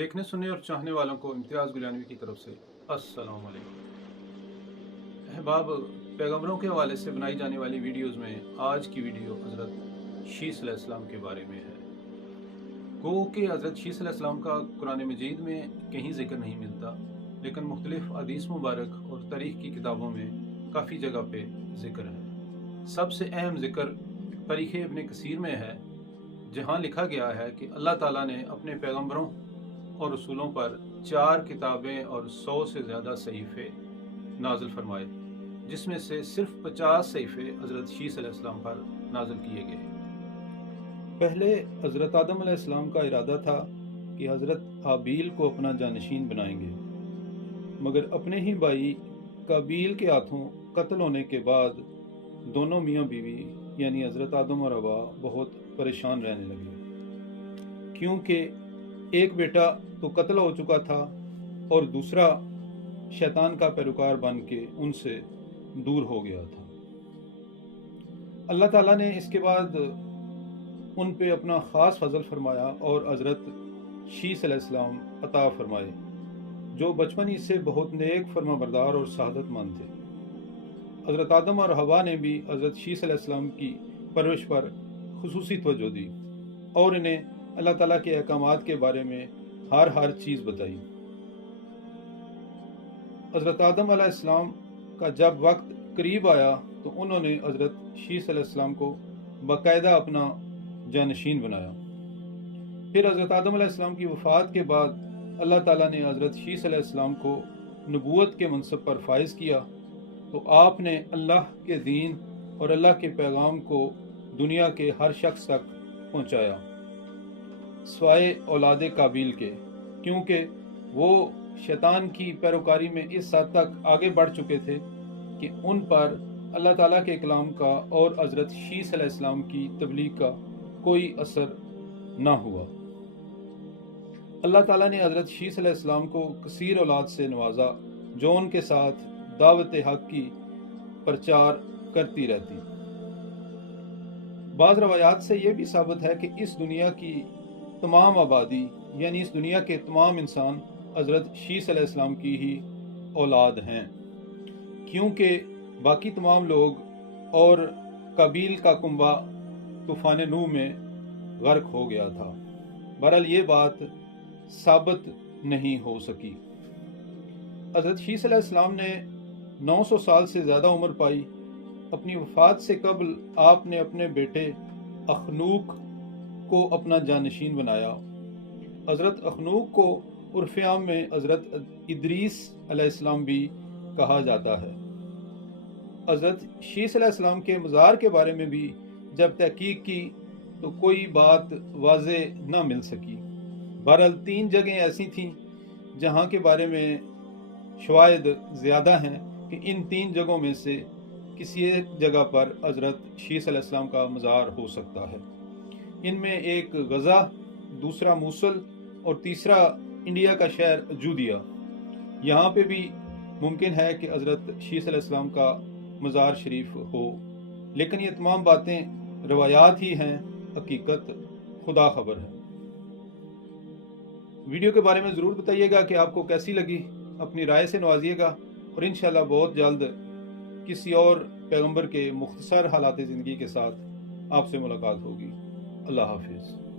देखने सुनने और चाहने वालों को इम्तियाज़ गुलियानवी की तरफ से अस्सलाम वालेकुम। अहबाब, पैगम्बरों के हवाले से बनाई जाने वाली वीडियोज़ में आज की वीडियो हज़रत शीस अलैहिस्सलाम के बारे में है। गो कि हज़रत शीस अलैहिस्सलाम का कुरान मजीद में कहीं ज़िक्र नहीं मिलता, लेकिन मुख्तलिफ़ हदीस मुबारक और तारीख़ की किताबों में काफ़ी जगह पे ज़िक्र है। सबसे अहम ज़िक्र तारीख़ इब्न कसीर में है, जहाँ लिखा गया है कि अल्लाह ताला ने अपने पैगम्बरों और रसूलों पर 4 किताबें और 100 से ज़्यादा सहीफ़े नाज़िल फरमाए, जिसमें से सिर्फ 50 सहीफ़े हज़रत शीस अलैहिस्सलाम पर नाज़िल किए गए। पहले हज़रत आदम अलैहिस्सलाम का इरादा था कि हज़रत हाबील को अपना जानशीन बनाएंगे, मगर अपने ही भाई काबील के हाथों कत्ल होने के बाद दोनों मियाँ बीवी यानी हज़रत आदम और हवा बहुत परेशान रहने लगे, क्योंकि एक बेटा तो कत्ल हो चुका था और दूसरा शैतान का पैरोकार बन के उनसे दूर हो गया था। अल्लाह ताला ने इसके बाद उन पे अपना ख़ास फजल फरमाया और हज़रत शीस अलैहिस्सलाम अता फरमाए, जो बचपन ही से बहुत नेक, फरमाबरदार और सआदतमंद थे। हज़रत आदम और हवा ने भी हज़रत शीस अलैहिस्सलाम की परवरिश पर खुसूसी तवज्जो दी और इन्हें अल्लाह ताला के अहकामात के बारे में हर चीज़ बताई। हज़रत आदम अलैहिस्सलाम का जब वक्त करीब आया तो उन्होंने हज़रत शीस अलैहिस्सलाम को बाकायदा अपना जानशीन बनाया। फिर हज़रत आदम अलैहिस्सलाम की वफ़ात के बाद अल्लाह ताला ने हज़रत शीस अलैहिस्सलाम को नबूवत के मनसब पर फाइज किया, तो आपने अल्लाह के दीन और अल्लाह के पैगाम को दुनिया के हर शख्स तक पहुँचाया, स्वाए औलाद काबिल के, क्योंकि वो शैतान की पैरोकारी में इस हद तक आगे बढ़ चुके थे कि उन पर अल्लाह ताला के कलाम का और हज़रत शीस अलैहिस्सलाम की तबलीग का कोई असर ना हुआ। अल्लाह ताला ने हज़रत शीस अलैहिस्सलाम को कसीर औलाद से नवाजा, जो उनके साथ दावत हक की प्रचार करती रहती। बाज़ रवायात से यह भी साबित है कि इस दुनिया की तमाम आबादी यानी इस दुनिया के तमाम इंसान हज़रत शीस अलैहिस्सलाम की ही औलाद हैं, क्योंकि बाकी तमाम लोग और काबील का कुंबा तूफ़ान नूह में गर्क हो गया था। बहरहाल ये बात साबित नहीं हो सकी। हज़रत शीस अलैहिस्सलाम ने 900 साल से ज़्यादा उम्र पाई। अपनी वफ़ात से कबल आपने अपने बेटे अखनूक को अपना जानशीन बनाया। हज़रत अखनूक को उर्फ़ आम में हज़रत इदरीस अलैहिस्सलाम भी कहा जाता है। हज़रत शीस अलैहिस्सलाम के मज़ार के बारे में भी जब तहकीक की तो कोई बात वाज़े न मिल सकी। बहरहाल 3 जगह ऐसी थीं जहाँ के बारे में शवाहिद ज़्यादा हैं कि इन 3 जगहों में से किसी एक जगह पर हज़रत शीस अलैहिस्सलाम का मज़ार हो सकता है। इनमें एक गज़ा, दूसरा मूसल और तीसरा इंडिया का शहर जूदिया। यहाँ पे भी मुमकिन है कि हज़रत शीस अलैहिस्सलाम का मज़ार शरीफ हो, लेकिन ये तमाम बातें रवायात ही हैं, हकीकत खुदा खबर है। वीडियो के बारे में ज़रूर बताइएगा कि आपको कैसी लगी, अपनी राय से नवाजिएगा और इंशाल्लाह बहुत जल्द किसी और पैगंबर के मुख्तसर हालात ज़िंदगी के साथ आपसे मुलाकात होगी। अल्लाह हाफिज़।